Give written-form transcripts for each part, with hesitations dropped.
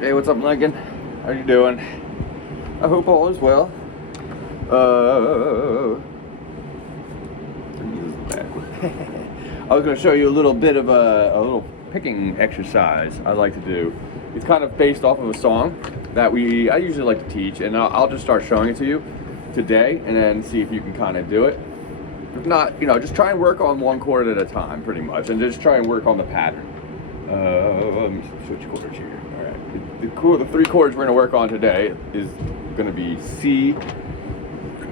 Hey, what's up, Lincoln? How you doing? I hope all is well. I was going to show you a little bit of a little picking exercise I like to do. It's kind of based off of a song that I usually like to teach, and I'll just start showing it to you today, and then see if you can kind of do it. If not, just try and work on one chord at a time, pretty much, and just try and work on the pattern. Let me switch chords here. All right. The three chords we're going to work on today is going to be C,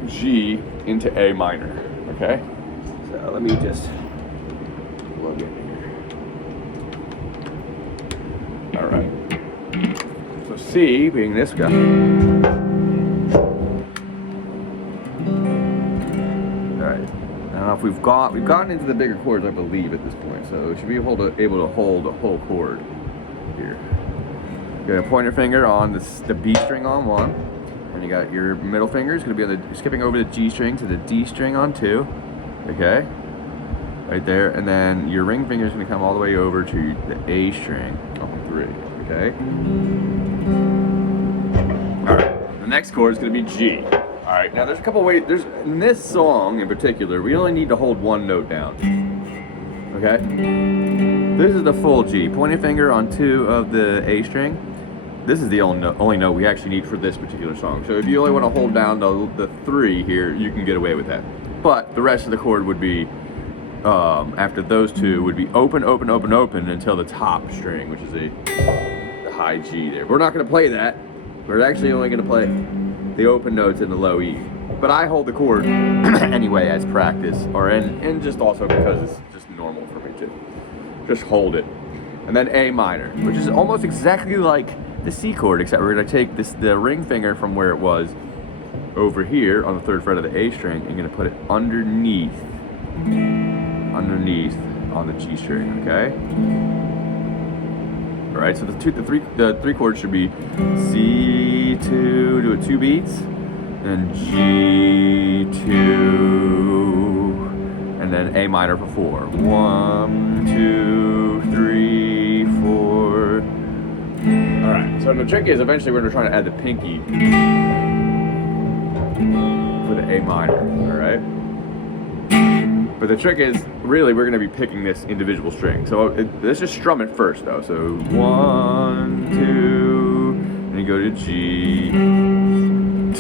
G into A minor. Okay. So let me just plug in here. All right. So C being this guy. All right. Now if we've gotten into the bigger chords, I believe, at this point, so we should be able to hold a whole chord here. You got a pointer finger on the B string on 1, and you got your middle finger is going to be on skipping over the G string to the D string on 2, okay, right there, and then your ring finger is going to come all the way over to the A string on 3, okay. All right, the next chord is going to be G. All right, now there's a couple ways. In this song in particular, we only need to hold one note down. Okay? This is the full G. Pointing finger on 2 of the A string. This is the only note we actually need for this particular song. So if you only want to hold down the 3 here, you can get away with that. But the rest of the chord would be, after those 2, would be open, open, open, open until the top string, which is the high G there. We're not going to play that. We're actually only going to play the open notes and the low E. But I hold the chord anyway as practice, and just also because it's just normal for me to just hold it. And then A minor, which is almost exactly like the C chord, except we're going to take the ring finger from where it was over here on the 3rd fret of the A string and going to put it underneath on the G string, okay? All right, so the three chords should be C2, do it 2 beats, then G2, and then A minor for 4. 1, 2, 3, 4. All right, so the trick is eventually we're going to try to add the pinky for the A minor, all right? But the trick is, really, we're going to be picking this individual string. So let's just strum it first, though. So 1, 2, and you go to G,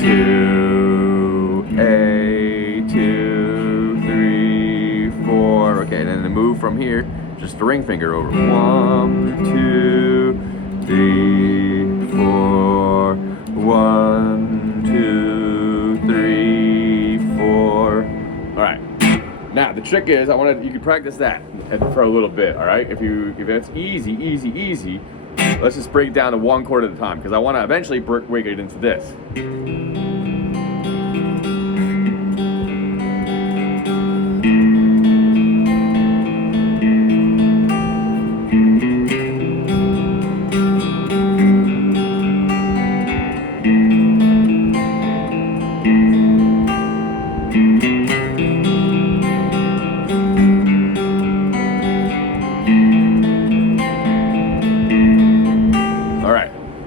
2, A, 2, 3, 4. Okay, and then the move from here, just the ring finger over. 1, 2, 3, 4. 1, 2, 3, 4. All right. Now the trick is, you can practice that for a little bit, all right? If it's easy, let's just break it down to one chord at a time, because I want to eventually break it into this.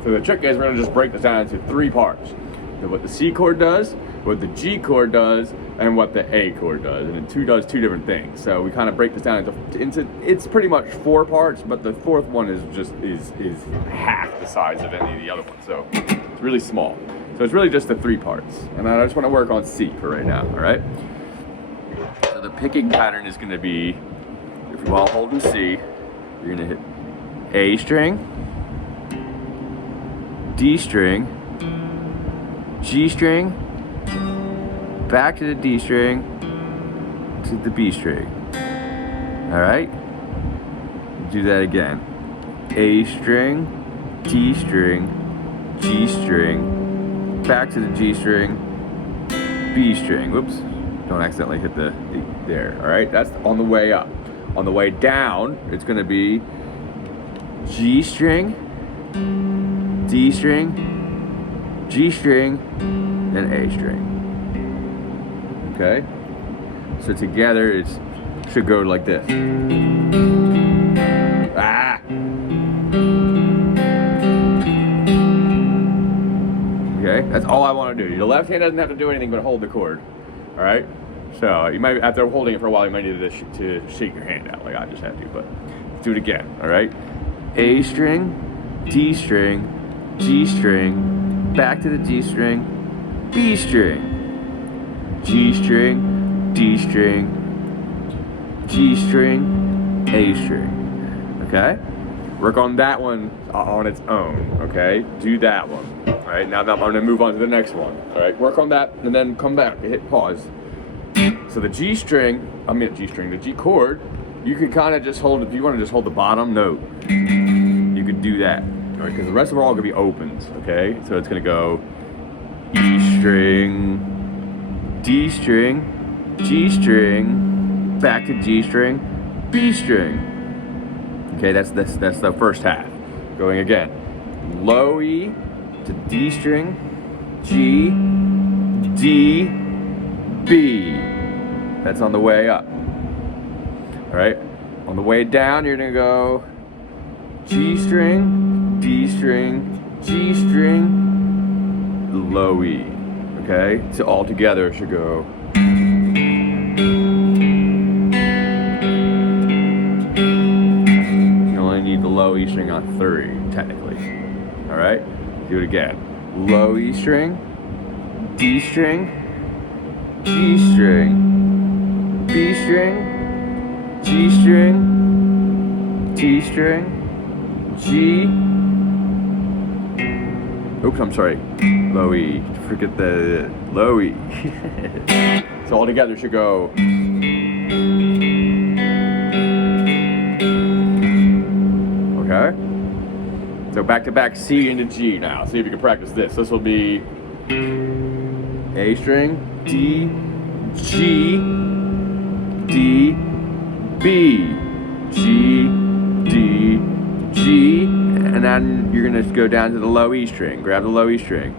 So the trick is we're going to just break this down into 3 parts. What the C chord does, what the G chord does, and what the A chord does. And it does 2 different things. So we kind of break this down into it's pretty much 4 parts, but the 4th one is half the size of any of the other ones. So it's really small. So it's really just the 3 parts. And I just want to work on C for right now, all right? So the picking pattern is going to be, while holding C, you're going to hit A string, D string, G string, back to the D string, to the B string. All right? Do that again. A string, D string, G string, back to the G string, B string. Whoops. Don't accidentally hit the there. All right? That's on the way up. On the way down, it's going to be G string, D string, G string, and A string. Okay? So together it should go like this. Ah! That's all I want to do. Your left hand doesn't have to do anything but hold the chord. All right. So you might, after holding it for a while, you might need to shake your hand out like I just had to. But let's do it again. All right. A string, D string, G string, back to the D string, B string, G string, D string, G string, A string. Okay? Work on that one on its own. Okay? Do that one. All right? Now I'm going to move on to the next one. All right? Work on that and then come back. Hit pause. So the G string, the G chord, you can kind of just hold, if you want to just hold the bottom note, you could do that. All right? Because the rest of them are all going to be opens. Okay? So it's going to go E string, D string, G string, back to G string, B string. Okay, that's the first half. Going again. Low E to D string, G, D, B. That's on the way up. Alright? On the way down, you're gonna go G string, D string, G string, low E. Okay? So all together it should go. Need the low E string on 3, technically. Alright? Do it again. Low E string, D string, G string, B string, G string, T string, G. Oops, I'm sorry. Low E. Forget the low E. So all together should go. Okay? So back to back C into G now. See if you can practice this. This will be A string, D, G, D, B, G, D, G, and then you're gonna go down to the low E string. Grab the low E string.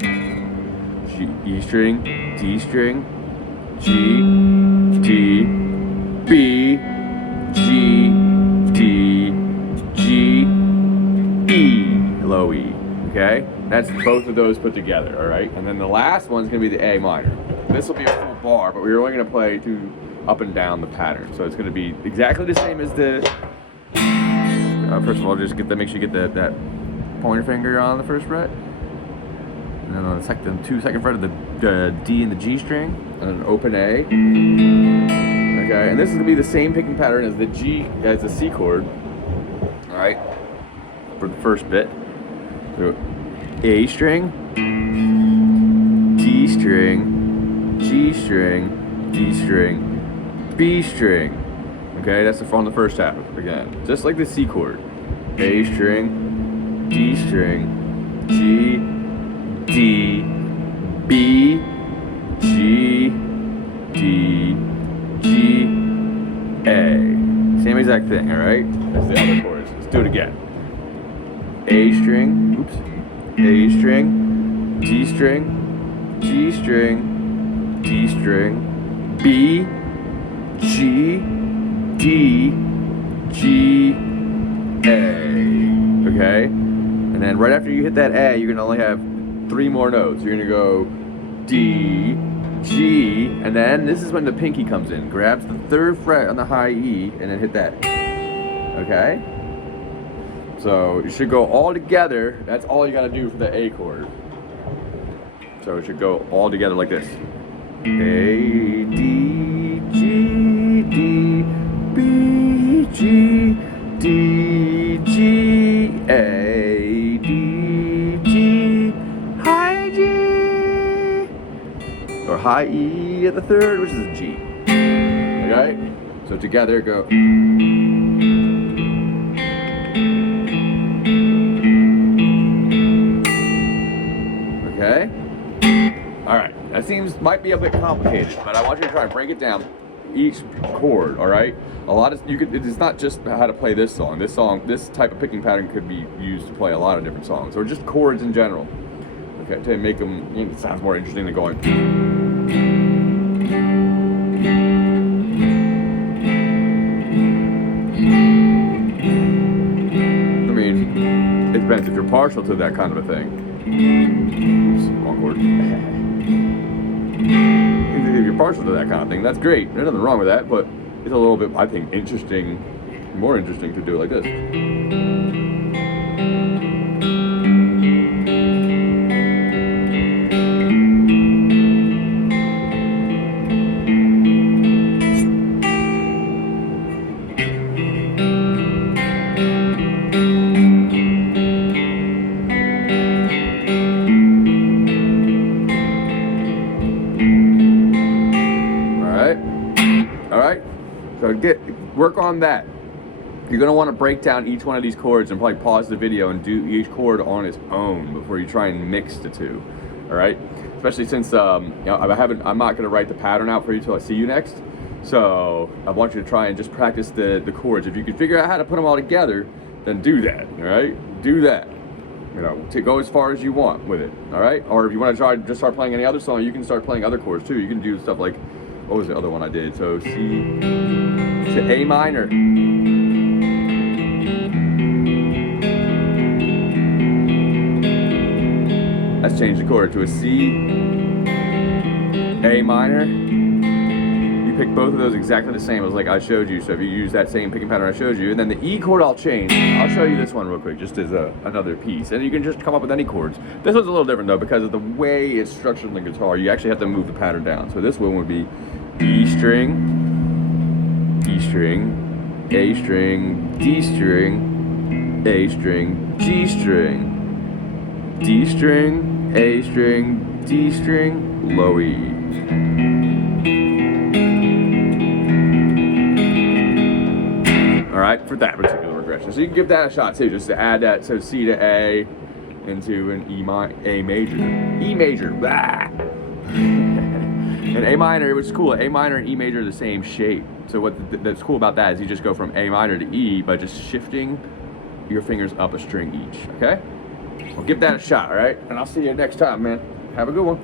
G, E string, D string, G, D, B, G, D, G, E, low E, okay? That's both of those put together, all right? And then the last one's gonna be the A minor. This will be a full bar, but we're only gonna play to up and down the pattern. So it's gonna be exactly the same as the, first of all, just make sure you get that pointer finger on the first fret. And then on the second fret of the D and the G string, and an open A. Okay, and this is gonna be the same picking pattern as the C chord. All right, for the first bit. So A string, D string, G string, D string, B string. Okay, that's on the first half again, just like the C chord. A string, D string, G, D, B, G, D, G, A. Same exact thing, all right? That's the other chords. Let's do it again. A string, oops, A string, D string, G string, D string, B, G, D, G, A. Okay? And then right after you hit that A, you're gonna only have 3 more notes. You're gonna go D, G, and then this is when the pinky comes in. Grabs the 3rd fret on the high E and then hit that. Okay? So you should go all together. That's all you gotta do for the A chord. So it should go all together like this. A, D, G, D, B, G, D, G, A, D, G, high G, or high E at the 3rd, which is a G. Okay? So together go. Okay? Alright, that might be a bit complicated, but I want you to try and break it down each chord, alright? It's not just how to play this song. This type of picking pattern could be used to play a lot of different songs, or just chords in general. Okay, to make them, it sounds more interesting than going. I mean, it depends if you're partial to that kind of a thing. Oops, wrong chord. If you're partial to that kind of thing, that's great. There's nothing wrong with that, but it's a little bit, I think, more interesting to do it like this. All right, so work on that. You're gonna want to break down each one of these chords and probably pause the video and do each chord on its own before you try and mix the two. All right, especially since I'm not gonna write the pattern out for you till I see you next. So I want you to try and just practice the chords. If you can figure out how to put them all together, then do that. All right, do that. You know, to go as far as you want with it. All right, or if you want to try just start playing any other song, you can start playing other chords too. You can do stuff like, what was the other one I did? So C to A minor. Let's change the chord to a C, A minor. You pick both of those exactly the same as like I showed you. So if you use that same picking pattern I showed you, and then the E chord I'll change. I'll show you this one real quick, just as another piece. And you can just come up with any chords. This one's a little different though, because of the way it's structured in the guitar. You actually have to move the pattern down. So this one would be E string, E string, A string, D string, A string, G string, D string, A string, D string, low E. All right, for that particular regression. So you can give that a shot too, just to add that, so C to A into an A major. E major, blah. And A minor, which is cool, A minor and E major are the same shape. So that's cool about that is you just go from A minor to E by just shifting your fingers up a string each, okay? Well, give that a shot, all right? And I'll see you next time, man. Have a good one.